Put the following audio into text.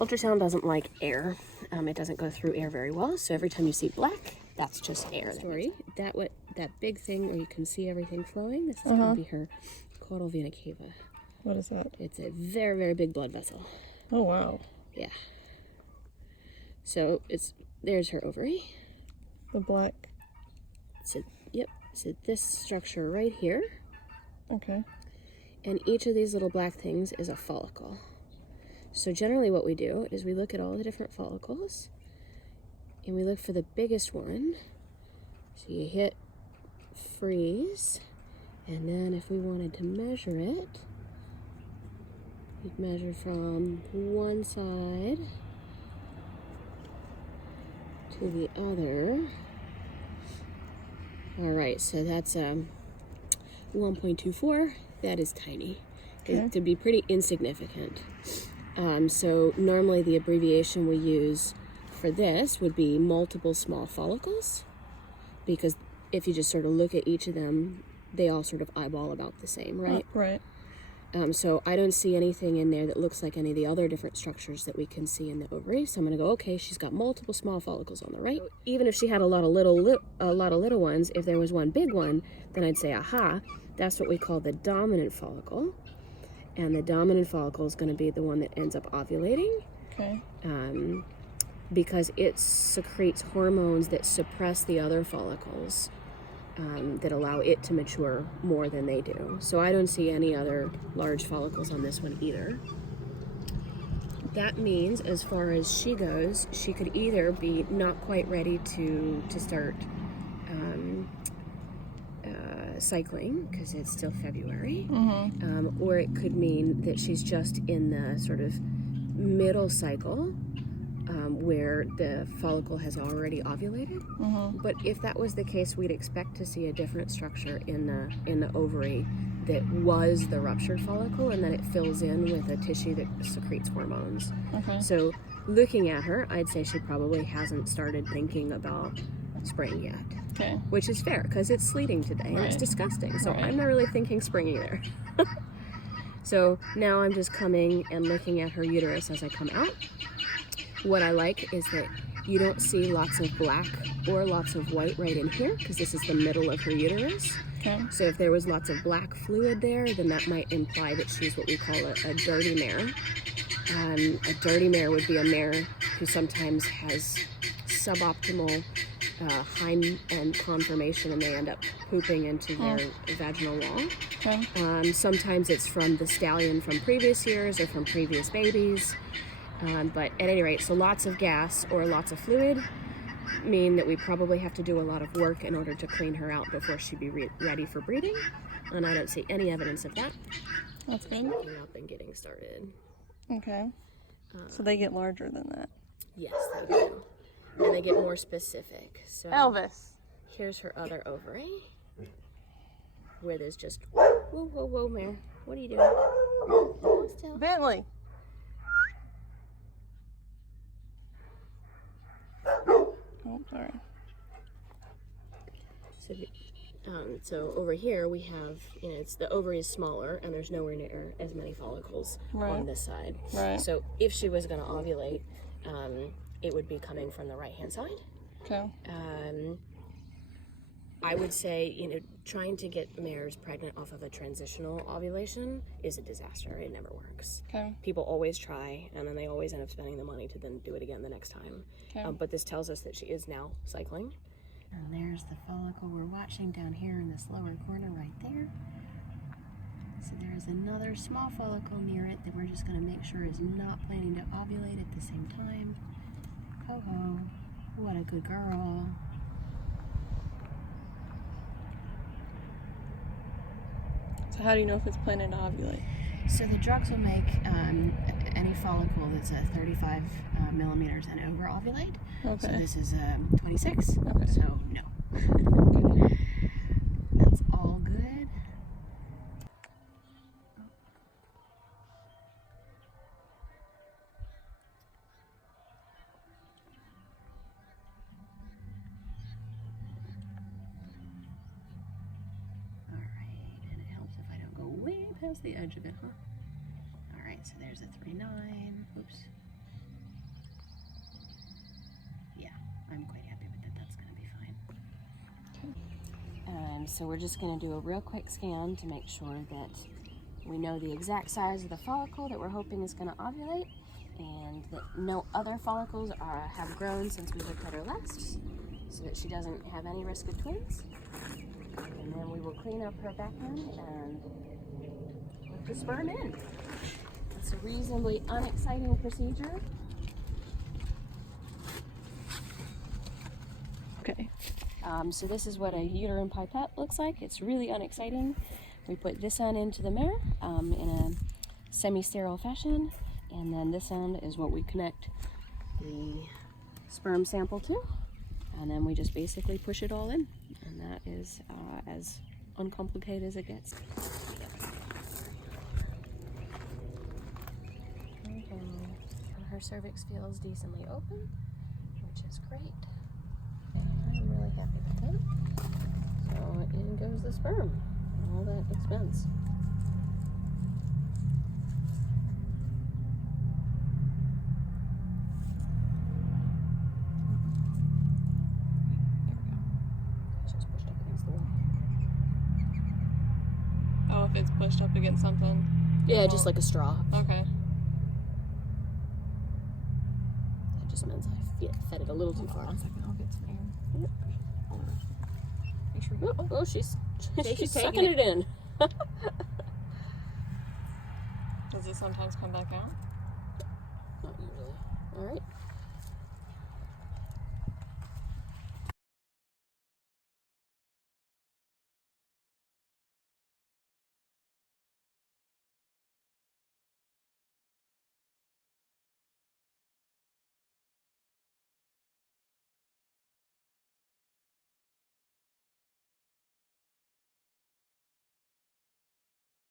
Ultrasound doesn't like air. It doesn't go through air very well, so every time you see black, that's just air. Story. That big thing where you can see everything flowing, this is going to be her caudal vena cava. What is that? It's a very, very big blood vessel. Oh, wow. Yeah. So there's her ovary. The black. So, yep. So this structure right here. Okay. And each of these little black things is a follicle. So generally what we do is we look at all the different follicles and we look for the biggest one. So you hit freeze, and then if we wanted to measure it, you'd measure from one side to the other. All right, so that's 1.24. That is tiny. Okay. To be pretty insignificant. So normally the abbreviation we use for this would be multiple small follicles, because if you just sort of look at each of them, they all sort of eyeball about the same, right? Right. So I don't see anything in there that looks like any of the other different structures that we can see in the ovary. So I'm going to go, okay, she's got multiple small follicles on the right. So even if she had a lot of little ones, if there was one big one, then I'd say, aha, that's what we call the dominant follicle. And the dominant follicle is going to be the one that ends up ovulating. Okay. Because it secretes hormones that suppress the other follicles, that allow it to mature more than they do. So I don't see any other large follicles on this one either. That means, as far as she goes, she could either be not quite ready to start cycling, because it's still February, or it could mean that she's just in the sort of middle cycle, where the follicle has already ovulated. But if that was the case, we'd expect to see a different structure in the ovary that was the ruptured follicle, and then it fills in with a tissue that secretes hormones. So looking at her, I'd say she probably hasn't started thinking about spring yet. Okay. Which is fair, because it's sleeting today and it's disgusting. So I'm not really thinking spring either. So now I'm just coming and looking at her uterus as I come out. What I like is that you don't see lots of black or lots of white right in here, because this is the middle of her uterus. Okay. So if there was lots of black fluid there, then that might imply that she's what we call a dirty mare. A dirty mare would be a mare who sometimes has suboptimal hind end conformation, and they end up pooping into their vaginal wall. Okay. Sometimes it's from the stallion from previous years or from previous babies. But at any rate, so lots of gas or lots of fluid mean that we probably have to do a lot of work in order to clean her out before she'd be ready for breeding. And I don't see any evidence of that. That's good. Looking up and getting started. Okay. So they get larger than that. Yes, they do. And they get more specific. So Elvis. Here's her other ovary, where there's just, whoa, mare. What are you doing? Hold still. Bentley. Oh, sorry. So over here we have, it's the ovary is smaller, and there's nowhere near as many follicles on this side. Right. So if she was going to ovulate, it would be coming from the right-hand side. Okay. I would say, trying to get mares pregnant off of a transitional ovulation is a disaster. It never works. Okay. People always try, and then they always end up spending the money to then do it again the next time. Okay. But this tells us that she is now cycling. And there's the follicle we're watching down here in this lower corner right there. So there is another small follicle near it that we're just going to make sure is not planning to ovulate at the same time. Ho-ho, what a good girl. So how do you know if it's planning to ovulate? So the drugs will make any follicle that's 35 millimeters and over ovulate. Okay. So this is 26. Okay. So no. That's all good. All right, and it helps if I don't go way past the edge of it, huh? All right, so there's a 3-9. Oops. And so we're just going to do a real quick scan to make sure that we know the exact size of the follicle that we're hoping is going to ovulate, and that no other follicles have grown since we looked at her last, so that she doesn't have any risk of twins. And then we will clean up her back end and put the sperm in. It's a reasonably unexciting procedure. Okay. So this is what a uterine pipette looks like. It's really unexciting. We put this end into the mare in a semi-sterile fashion, and then this end is what we connect the sperm sample to, and then we just basically push it all in, and that is as uncomplicated as it gets. Her cervix feels decently open, which is great. I'm really happy with it. So in goes the sperm, all that expense. There we go. It's just pushed up against the wall. Oh, if it's pushed up against something? Yeah, just like a straw. Okay. That just means I fed it a little too far. 1 second, I'll get some air. Yep. Make sure Oh, she's taking sucking it in. Does it sometimes come back out? Not usually. All right.